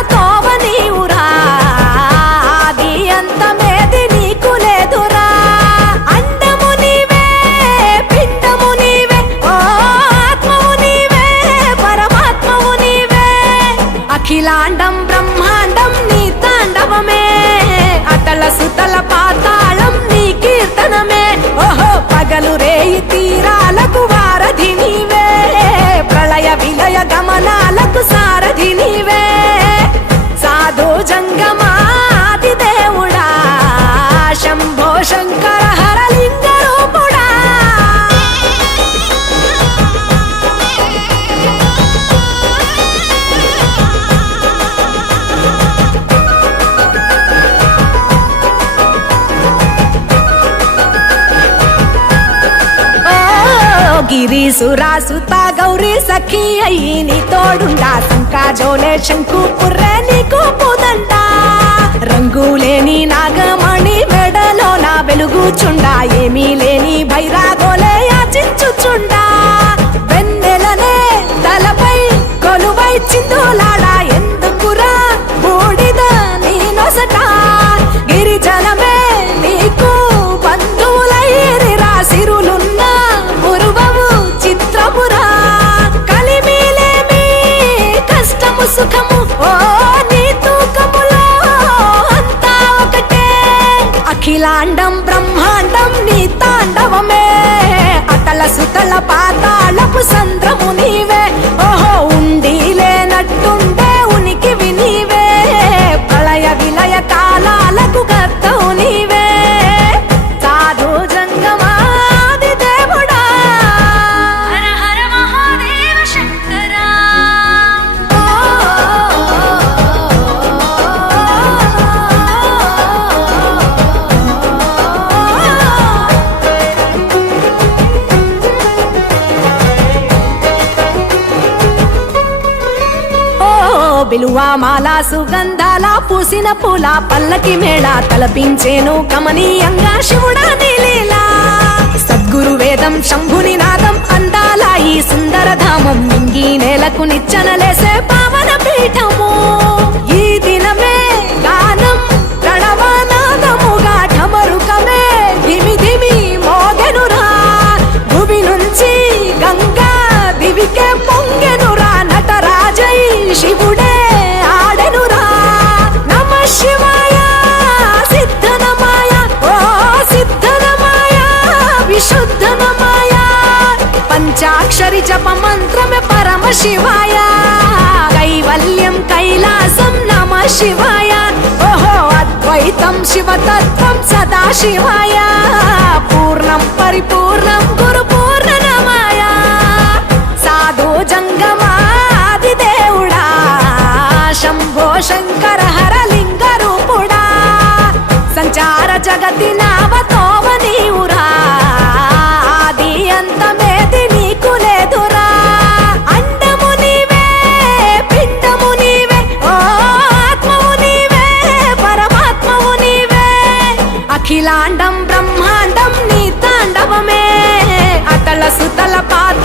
నవతోవ నీవురా ఆది అంతమేది నీకు లేదురా అండము నీవే పిండము నీవే ఓ ఆత్మవు నీవే పరమాత్మవు నీవే అఖిలాండం బ్రహ్మాండం నీ తాండవమే అతల సుతల పాతాళం నీ కీర్తనమే ఓహో పగలు రేయి తీరాలకు వారధి నీవే ప్రళయ విలయ గమనాలకు సారథి నీవే సాధు జంగమాది దేవుడా శంభో శంకర హరలింగ రూపుడా గిరీసురాసుత గౌరీ సఖీ అయ్యి నీ తోడుండా సంకాజోలే శంకు పుర్రే నీకు పుదండ రంగులేని నాగమణి మెడలో నా వెలుగుచుండా ఏమీ లేని భైరాగోలే యాచించుచుండా వెన్నెలనే తలపై కొలువై చిందులాడా ఎందుకురా బూడిద నీ నొసట గిరిజనమే నీకు బంధువులైరిరా సిరులున్న మురువవు చిత్రపురా కలిమిలేమి కష్టము సుఖము ఓ నీ తూకములో అంతా ఒకటే అఖిలాండం బ్రహ్మాండం నీ తాండవమే అతల సుతల పాతాళపు సంద్రము నీవే ఓహో ఉండి లేనట్టుండే ఉనికివి నీవే ప్రళయ విలయ కాలాలకు కర్తవు నీవే సాధు జంగమాది దేవుడా హర హర మహాదేవ శంకరా బిలువామాల సుగంధాల పూసిన పూల పల్లకి మేళ తలపించేను కమనీయంగా శివుడా నీలీలా సద్గురు వేదం శంభుని నాదం అందాల ఈ సుందర ధామం మింగి నేలకు నిచ్చనలేసే పావన పీఠము ఈ దినమే గానం ప్రణవనాదముగా ఢమరుకమే ధిమి ధిమి మోగెనురా భూమి నుంచి గంగా దివికే పొంగెనురా నటరాజై శివుడే ఆడెనురా నమ శివాయ సిద్ధనమాయ ఓ సిద్ధనమాయ విశుద్ధనమాయ పంచాక్షరి జప మంత్రమే పరమ శివాయ కైవల్యం కైలాసం నమ శివాయ ఓహో అద్వైతం శివతత్వం సదా శివాయ పూర్ణం పరిపూర్ణం గురు పూర్ణనమాయ సాధు జంగమాది దేవుడా శంభో శంకర హరలింగ రూపుడా సంచార జగతి నావతోవ నీవురా ఆది అంతమేది నీకు లేదురా అండము నీవే పిండము నీవే ఓ ఆత్మవు నీవే పరమాత్మవు నీవే అఖిలాండం బ్రహ్మాండం నీ తాండవమే అతల సుతల పాత